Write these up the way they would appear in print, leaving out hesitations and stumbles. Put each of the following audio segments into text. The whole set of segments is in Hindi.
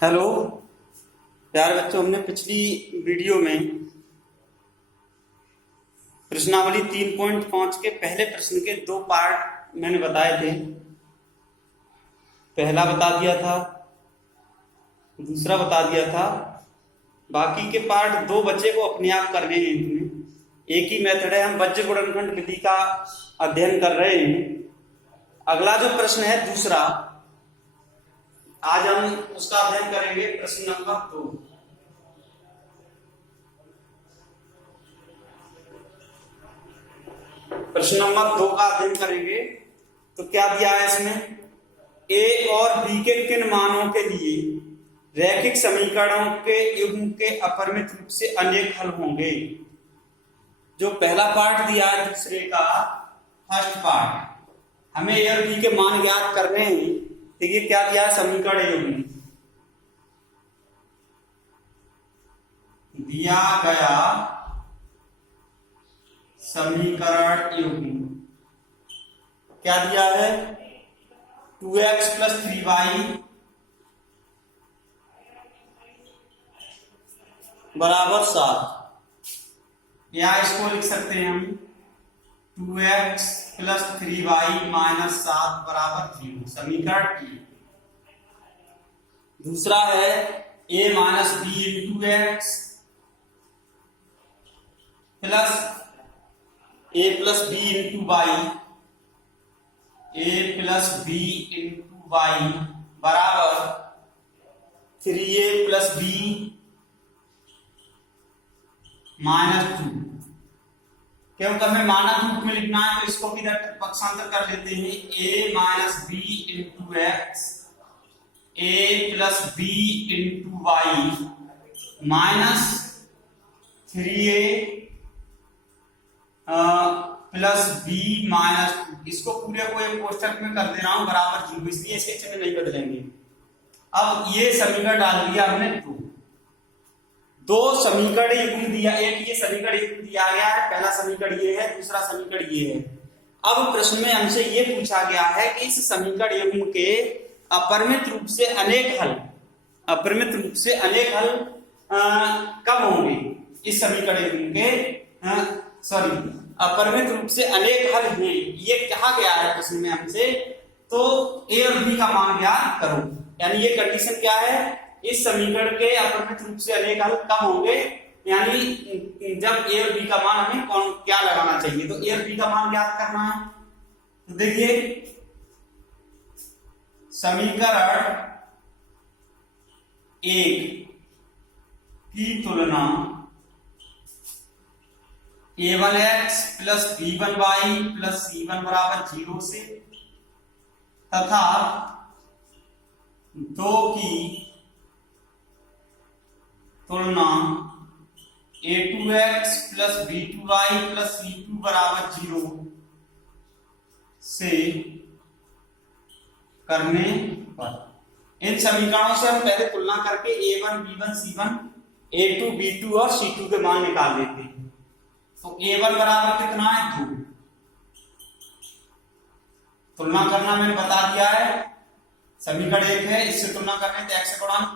हेलो प्यारे बच्चों, हमने पिछली वीडियो में प्रश्नावली 3.5 के पहले प्रश्न के दो पार्ट मैंने बताए थे। पहला बता दिया था, दूसरा बता दिया था। बाकी के पार्ट दो बच्चे को अपने आप करने हैं। इसमें एक ही मेथड है, हम वज्र गुणनखंड विधि का अध्ययन कर रहे हैं। अगला जो प्रश्न है दूसरा, आज हम उसका अध्ययन करेंगे। प्रश्न नंबर 2। प्रश्न नंबर 2 का अध्ययन करेंगे। तो क्या दिया है इसमें, ए और बी के किन मानों के लिए रैखिक समीकरणों के युग्म के अपरिमित रूप से अनेक हल होंगे। जो पहला पार्ट दिया है दूसरे का फर्स्ट पार्ट, हमें ए और बी के मान ज्ञात करने हैं। देखिए क्या दिया है, समीकरण युग्म दिया गया। समीकरण युग्म क्या दिया है, 2x + 3y = 7। या इसको लिख सकते हैं हम 2x + 3y - 7 = 0। समीकरण ई। दूसरा है a - b × x plus a + b × y, a + b × y बराबर 3a + b - 2। क्योंकि हमें मानक रूप में लिखना है तो इसको भी पक्षांतर कर लेते हैं। a - b × x, a + b × y - 3a + b - 2। इसको पूरे को एक कोष्ठक में कर दे रहा हूं बराबर 0, इसलिए इसके चिन्ह नहीं बदलेंगे। अब ये समीकरण डाल दिया हमने। दो समीकरण युग्म दिया, एक ये समीकरण युग्म दिया गया है। पहला समीकरण ये है, दूसरा समीकरण ये है। अब प्रश्न में हमसे ये पूछा गया है कि इस समीकरण युग्म के अपरिमित रूप से अनेक हल, अपरिमित रूप से अनेक हल कब होंगे। इस समीकरण युग्म के अपरिमित रूप से अनेक हल हैं, ये कहा गया है प्रश्न में हमसे। तो ए और बी का मान ज्ञात करो, यानी ये कंडीशन क्या है, इस समीकरण के अपरिमित रूप से अनेक हल कब होंगे, यानी जब ए और बी का मान हमें क्या लगाना चाहिए। तो ए और बी का मान ज्ञात करना है। तो देखिए समीकरण 1 की तुलना a1x + b1y + c1 = 0 से तथा 2 की तुलना a2x + b2y + c2 = 0 से करने पर इन समीकरणों से हम पहले तुलना करके a1 b1 c1 a2 b2 और c2 के मान निकाल लेते हैं। तो a1 बराबर कितना है, 2। तुलना करना मैंने बता दिया है, समीकरण 1 है, इससे तुलना करने तो x का गुणांक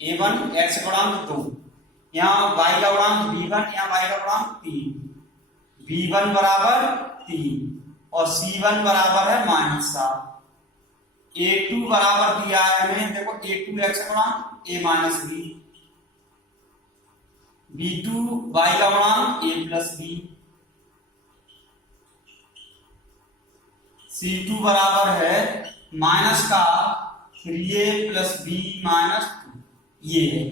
a1, x का गुणांक 2, यहाँ y का गुणांक b1, यहाँ y का गुणांक 3, b1 = 3 और c1 बराबर है -7। a2 बराबर दिया है हमें, देखो a2 x का गुणांक a - b, b2 y का गुणांक a + b, c2 बराबर है माइनस का 3a + b - 2, ये है।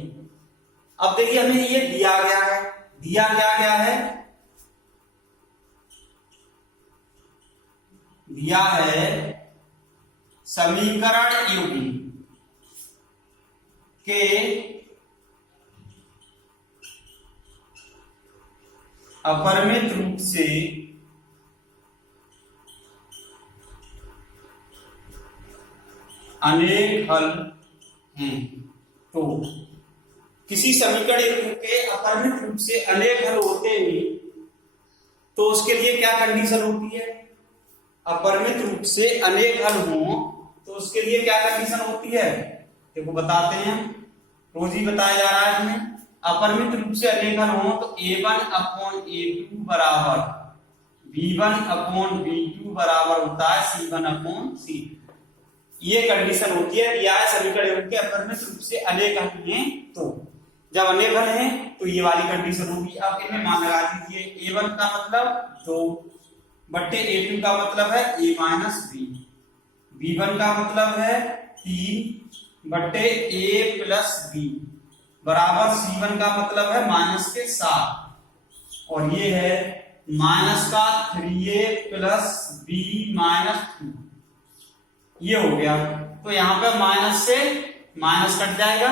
अब देखिए हमें ये दिया गया है, दिया क्या गया है, दिया है समीकरण युग्म के अपरिमित रूप से अनेक हल हैं। तो किसी समीकरण युग्म के अपरिमित रूप से अनेक हल होते हैं तो उसके लिए क्या कंडीशन होती है, अपरिमित रूप से अनेक हल हो तो उसके लिए क्या कंडीशन होती है, देखो बताते हैं। रोज ही बताया जा रहा है इसमें। अपरिमित रूप से अलेखन हो तो a1/a2 बराबर b1/b2 बराबर होता है c1/c। ये कंडीशन होती है या समीकरण के अपरिमित रूप से अलेखन है। तो जब अलेखन है तो ये वाली कंडीशन होगी। अब इन्हें मान लगा दीजिए। a1 का मतलब 2 बट्टे a2 का मतलब है a माइनस b, b1 का मतलब है 3 बट्टे a प्लस b बराबर c1 का मतलब है माइनस के 7 और ये है माइनस का 3a प्लस b माइनस 2। ये हो गया। तो यहाँ पे माइनस से माइनस कट जाएगा।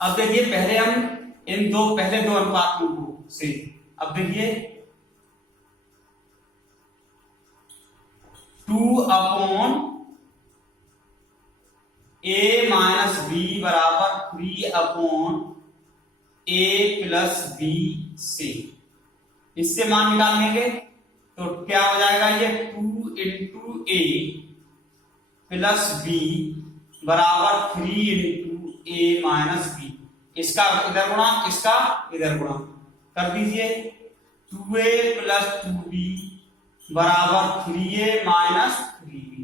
अब देखिए पहले हम इन पहले दो अनुपातों को से, अब देखिए 2/a माइनस b बराबर 3/a प्लस b से, इससे मान निकाल लेंगे तो क्या हो जाएगा, ये 2 इंटू a प्लस b बराबर 3 इंटू a माइनस b। इसका इधर गुणा, इसका इधर गुणा कर दीजिए। 2a प्लस 2b बराबर 3a माइनस 3b।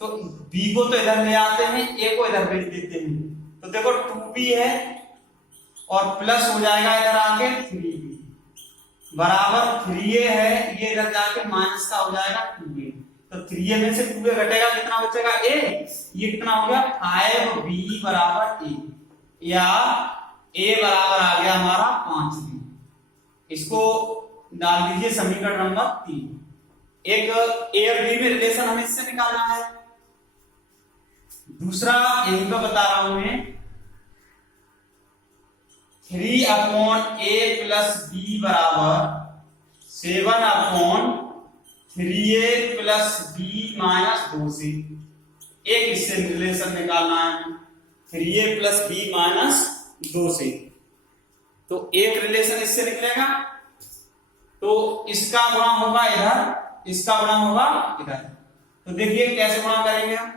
तो b को तो इधर ले आते हैं, a को इधर भेज देते हैं। तो देखो 2b है और प्लस हो जाएगा इधर आके 3b बराबर 3a है, ये इधर जाके माइनस का हो जाएगा 2a। तो 3a में से 2a घटेगा, कितना बचेगा a, ये कितना हो गया 5b बराबर a, या a बराबर आ गया हमारा 5b। इसको डाल दीजिए समीकरण नंबर 3। एक a और b में रिलेशन हमें इससे निकालना है। दूसरा यहीं पर बता रहा हूं मैं, 3/a प्लस b बराबर 7/3a प्लस b माइनस 2 से। एक इससे रिलेशन निकालना है 3a प्लस b माइनस 2 से। तो एक रिलेशन इससे निकलेगा, तो इसका गुणा होगा इधर, इसका गुणा होगा इधर। तो देखिए कैसे गुणा करेंगे हम,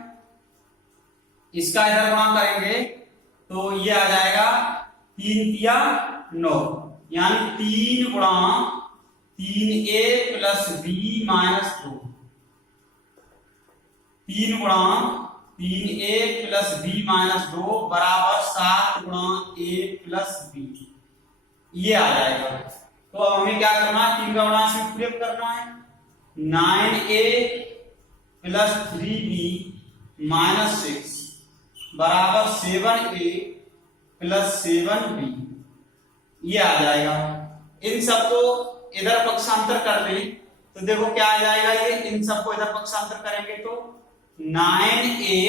इसका इधर गुणा करेंगे तो ये आ जाएगा 3 तिया 9, यानी 3 गुणा 3a प्लस b माइनस 2, 3 गुणा 3a प्लस b माइनस 2 बराबर 7 गुणा a प्लस b, ये आ जाएगा। तो अब हमें क्या करना है, 3 का गुणा से प्रयोग करना है। 9a प्लस 3b माइनस 6 बराबर 7a प्लस 7b, ये आ जाएगा। इन सबको इधर पक्षांतर कर दें तो देखो क्या आ जाएगा, ये इन सबको इधर पक्षांतर करेंगे तो 9a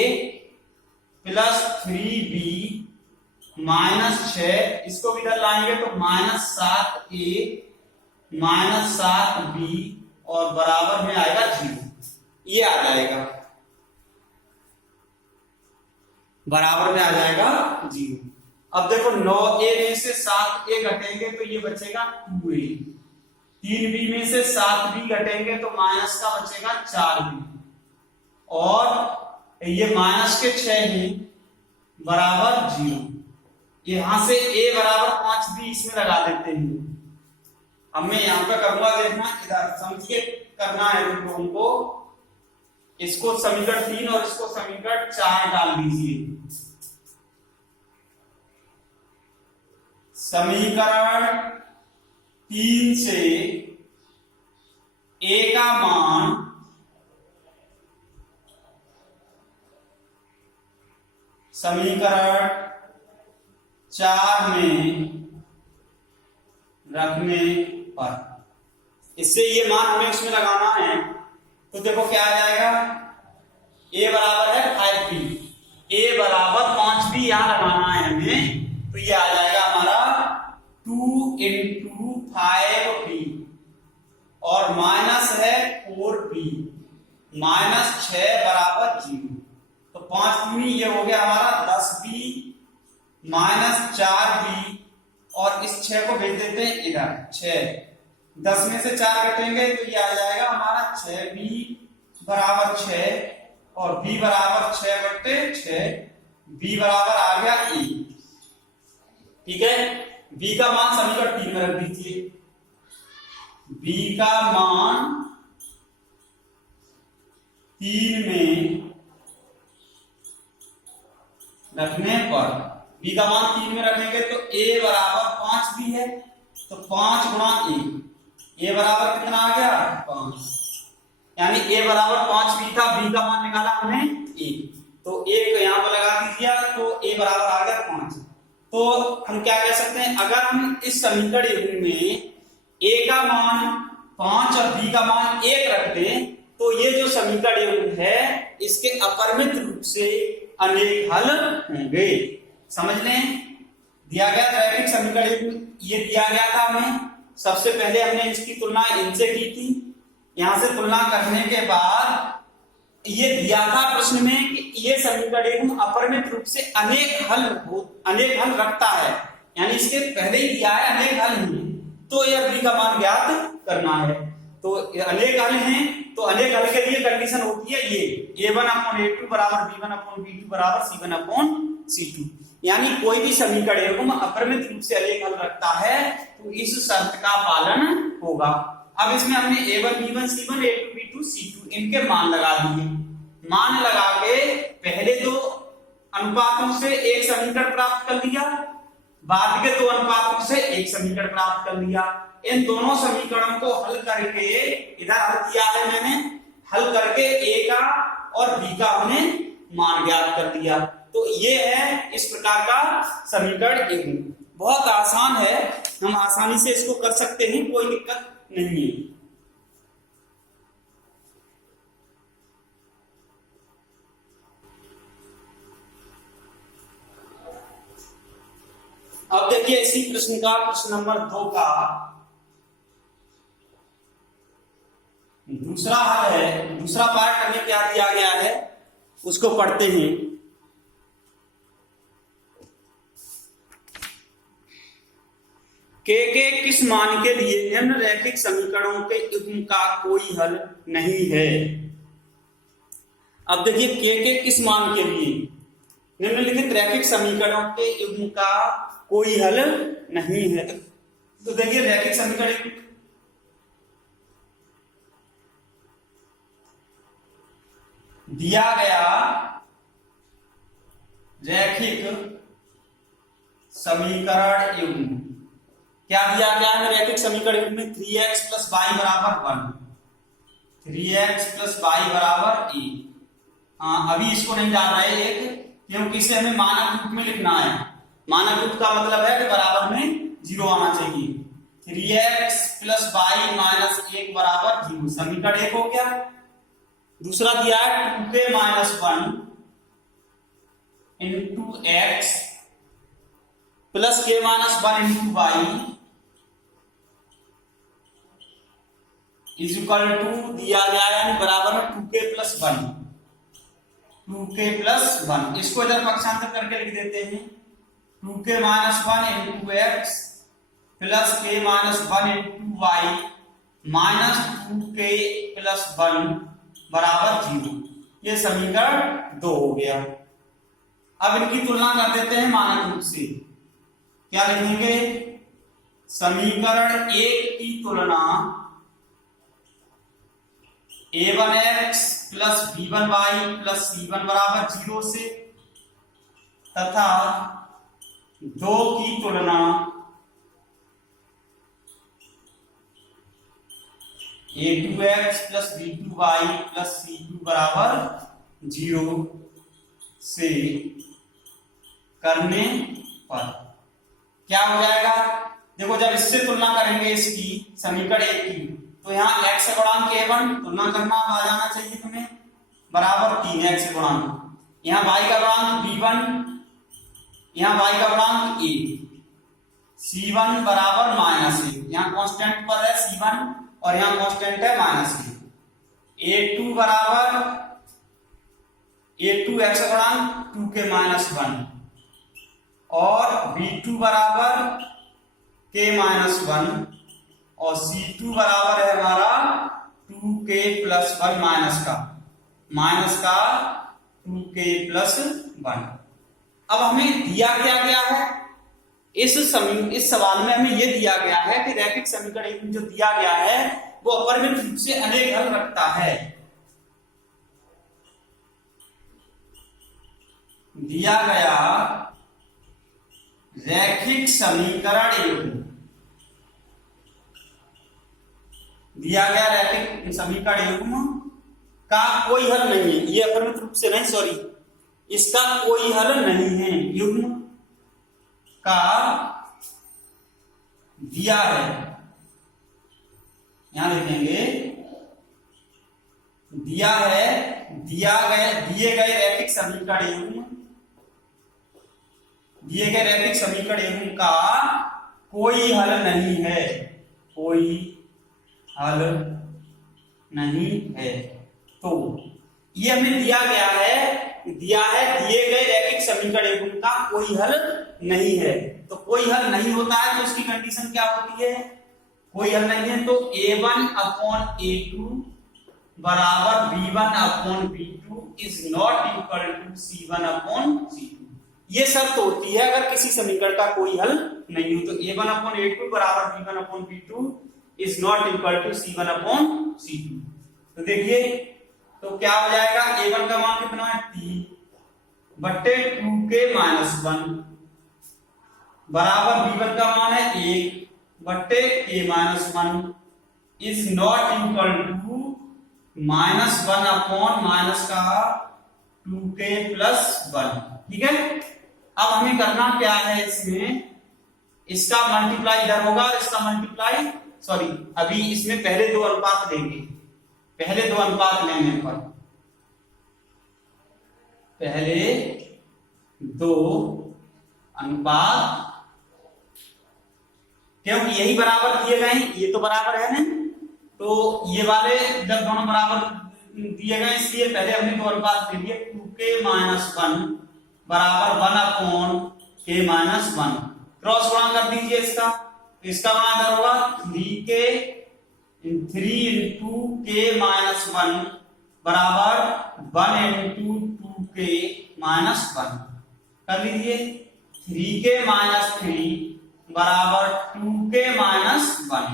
प्लस 3b माइनस 6, इसको भी इधर लाएंगे तो माइनस 7a माइनस 7b और बराबर में आएगा 0, ये आ जाएगा, बराबर में आ जाएगा 0। अब देखो 9a में से 7a घटेंगे तो ये बचेगा 2a, 3b में से 7b घटेंगे तो माइनस का बचेगा 4b, और ये माइनस के 6 है बराबर 0। यहां से a बराबर 5b इसमें लगा देते हैं। अब मैं यहां पे करूंगा, देखना इधर समझ के करना है तुमको। इसको समीकरण 3 और इसको समीकरण 4 डाल दीजिए। समीकरण 3 से a का मान समीकरण 4 में रखने पर, इससे ये मान हमें उसमें लगाना है। तो देखो क्या आ जाएगा, a बराबर है 5b, a बराबर 5b यहां लगाना है हमें। तो ये आ जाएगा हमारा 2 इंटू 5b और माइनस है 4b माइनस 6 बराबर 0। तो 5 दूनी ये हो गया हमारा 10b माइनस 4b, और इस 6 को भेज देते हैं इधर 6, 10 में से 4 कटेंगे तो ये आ जाएगा हमारा 6b बराबर 6 और b बराबर 6/6, b बराबर आ गया a। ठीक है, b का मान समीकरण 3 में रख दीजिए। b का मान 3 में रखने पर, b का मान 3 में रखेंगे तो a बराबर 5 भी है, तो 5 गुणा a बराबर कितना आ गया 5, यानी a बराबर 5 भी था, b का मान निकाला हमने a, तो 1 यहाँ पर लगा दीजिए तो a बराबर आ गया 5। तो हम क्या कह सकते हैं, अगर हम इस समीकरण युग्म में a का मान 5 और b का मान 1 रख दें तो ये जो समीकरण युग्म है इसके अपरिमित रूप से अनेक हल होंगे। समझ लें, दिया गया रैखिक समीकरण युग्म ये दिया गया था हमें, सबसे पहले हमने इसकी तुलना इनसे की थी, यहां से तुलना करने के बाद ये दिया था प्रश्न में कि ये समीकरण युग्म अपरिमित रूप से अनेक हल रखता है, यानी इसके पहले ही दिया है अनेक हल नहीं, तो यह b का मान ज्ञात करना है। तो अनेक हल हैं, तो अनेक हल के लिए कंडीशन होती है ये a1/a2 बराबर b1/b2 बराबर c1/c2, यानी कोई भी समीकरण युग्म अपरिमित रूप से अनेक हल रखता है तो इस शर्त का पालन होगा। अब इसमें हमने a1 b1 c1 a2 b2 c2 इनके मान लगा दिए, मान लगा के पहले दो अनुपातों से एक समीकरण प्राप्त कर लिया, बाद के दो अनुपातों से एक समीकरण प्राप्त कर लिया। इन दोनों समीकरणों को हल करके इधर हल किया है मैंने, हल करके a का और b का हमने मान ज्ञात कर दिया। तो ये है इस प्रकार का समीकरण युग्म, बहुत आसान है, हम आसानी से इसको कर सकते हैं, कोई दिक्कत नहीं है। अब देखिए इसी प्रश्न का प्रश्न नंबर 2 का दूसरा हल है, दूसरा पार्ट हमें क्या दिया गया है उसको पढ़ते हैं। के किस मान के लिए निम्न रैखिक समीकरणों के युग्म का कोई हल नहीं है। अब देखिए के किस मान के लिए निम्नलिखित रैखिक समीकरणों के युग्म का कोई हल नहीं है। तो देखिए रैखिक समीकरण दिया गया रैखिक समीकरण युग्म क्या दिया गया है रैखिक समीकरण युग्म में 3x + y बराबर 1, 3x + y बराबर a। अभी इसको नहीं डाल रहे एक, क्योंकि इसे हमें मानक रूप में लिखना है। मानक रूप का मतलब है कि बराबर में 0 आना चाहिए। 3x + y - 1 बराबर 0, समीकरण 1 हो गया। दूसरा दिया है 2k - 1 × x + k - 1 × y = दिया गया है बराबर में 2k + 1, 2k + 1। इसको इधर पक्षांतर करके लिख देते हैं 2k - 1 × x + k - 1 × y -2k + 1 बराबर 0। ये समीकरण 2 हो गया। अब इनकी तुलना कर देते हैं मानक रूप से। क्या लिखेंगे, समीकरण 1 की तुलना a1x + b1y + c1 बराबर 0 से तथा 2 की तुलना a2x + b2y + c2 बराबर 0 से करने पर क्या हो जाएगा। देखो जब इससे तुलना करेंगे इसकी समीकरण 1 की, तो यहाँ x गुणांक a1 तुलना करना आ जाना चाहिए तुम्हें बराबर 3x गुणांक, यहाँ y का गुणांक b1, यहाँ y का गुणांक a, c1 बराबर -1, यहाँ कांस्टेंट पद है c1 और यहाँ कांस्टेंट है -1। a2 बराबर a2 x गुणांक 2k - 1 और b2 बराबर k - 1 और c2 बराबर है हमारा 2k + 1 माइनस का 2k + 1। अब हमें दिया क्या गया है, इस सवाल में हमें यह दिया गया है कि रैखिक समीकरण जो दिया गया है वो अपरिमित रूप से अनेक हल रखता है। दिया गया रैखिक समीकरण युग्म, दिया गया रैखिक समीकरण युग्म का कोई हल नहीं है, ये अपरिमित रूप से नहीं, सॉरी, इसका कोई हल नहीं है। युग्म का दिया है, यहां लिखेंगे दिया है, दिए गए रैखिक समीकरण युग्म, दिए गए रैखिक समीकरण युग्म का कोई हल नहीं है, कोई हल नहीं है। तो ये हमें दिया गया है, दिए गए रैखिक समीकरण युग्म का कोई हल नहीं है। तो कोई हल नहीं होता है तो उसकी कंडीशन क्या होती है, कोई हल नहीं है तो a1 अपॉन a2 बराबर b1 upon b2 is not equal to c1 upon c2। ये शर्त होती है अगर किसी समीकरण का कोई हल नहीं हो तो a1 अपॉन a2 बराबर b1 upon b2 is not equal to c1 upon c2। तो देखिए तो क्या हो जाएगा, a1 का मान कितना है 3 बट्टे 2k माइनस 1 बराबर b1 का मान है 1 बट्टे k minus 1 is not equal to minus 1 upon minus का 2k प्लस 1। ठीक है, अब हमें करना क्या है, इसमें इसका मल्टीप्लाई इधर होगा और इसका मल्टीप्लाई, सॉरी अभी इसमें पहले दो अनुपात लेंगे, पहले दो अनुपात लेने पर पहले दो अनुपात, क्योंकि यही बराबर दिए गए, ये तो बराबर है ना, तो ये वाले जब दोनों बराबर दिए गए इसलिए पहले हमने दो अनुपात ले लिए, 2k माइनस 1 बराबर 1 अपॉन k माइनस 1, क्रॉस गुणा कर दीजिए इसका, तो इसका मान इधर होगा 3 इंटू k माइनस 1 बराबर 1 इंटू 2k माइनस 1 कर लीजिए, 3k माइनस 3 बराबर 2k माइनस 1।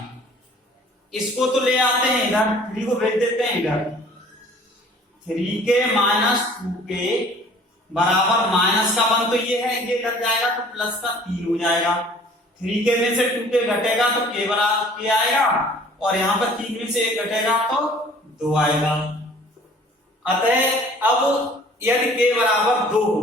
इसको तो ले आते हैं इधर, 3 को भेज देते हैं इधर, 3k माइनस 2k बराबर माइनस का 1 तो ये है, ये घट जाएगा तो प्लस का 3 हो जाएगा, 3k में से 2k घटेगा तो k बराबर k आएगा और यहाँ पर 3 में से 1 घटेगा तो 2 आएगा। अतः अब यदि k बराबर 2 हो,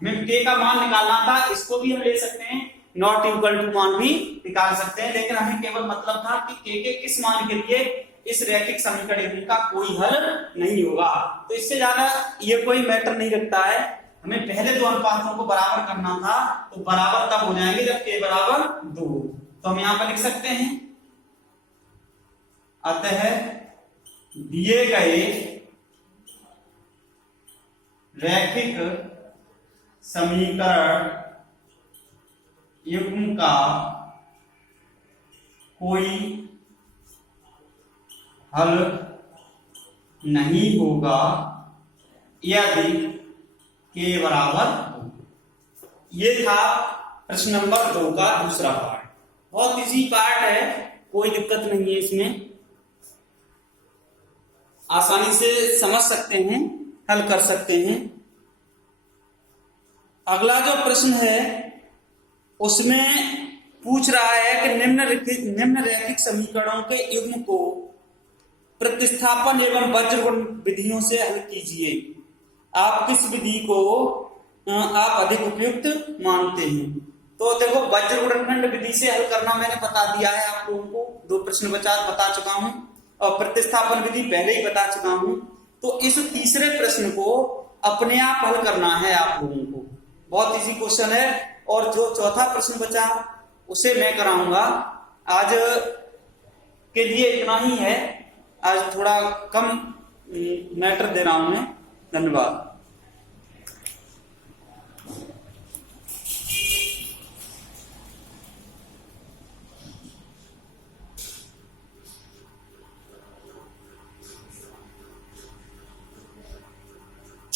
हमें k का मान निकालना था, इसको भी हम ले सकते हैं, नॉट इक्वल टू मान भी निकाल सकते हैं, लेकिन हमें केवल मतलब था कि k के किस मान के लिए इस रैखिक समीकरण का कोई हल नहीं होगा। तो इससे ज्यादा ये कोई मैटर नहीं रखता है, हमें पहले दो अनुपातों को बराबर करना था, तो बराबर तब हो जाएंगे जब k बराबर 2। तो हम यहां पर लिख सकते हैं, अतः दिए गए रैखिक समीकरण युग्म का कोई हल नहीं होगा यदि k बराबर 2। ये था प्रश्न नंबर 2 का दूसरा पार्ट, बहुत इजी पार्ट है, कोई दिक्कत नहीं है, इसमें आसानी से समझ सकते हैं, हल कर सकते हैं। अगला जो प्रश्न है उसमें पूछ रहा है कि निम्न रैखिक समीकरणों के युग्म को प्रतिस्थापन एवं वज्रगुण विधियों से हल कीजिए, आप किस विधि को आप अधिक उपयुक्त मानते हैं। तो देखो वज्रगुणनखंड विधि से हल करना मैंने बता दिया है आप लोगों को, 2 प्रश्न बता चुका हूं और प्रतिस्थापन विधि पहले ही बता चुका हूं। तो इस तीसरे प्रश्न को अपने आप हल करना है आप लोगों को, बहुत इजी क्वेश्चन है, और जो चौथा प्रश्न बचा उसे मैं कराऊंगा। आज के लिए इतना ही है, आज थोड़ा कम मैटर दे रहा हूं मैं। धन्यवाद।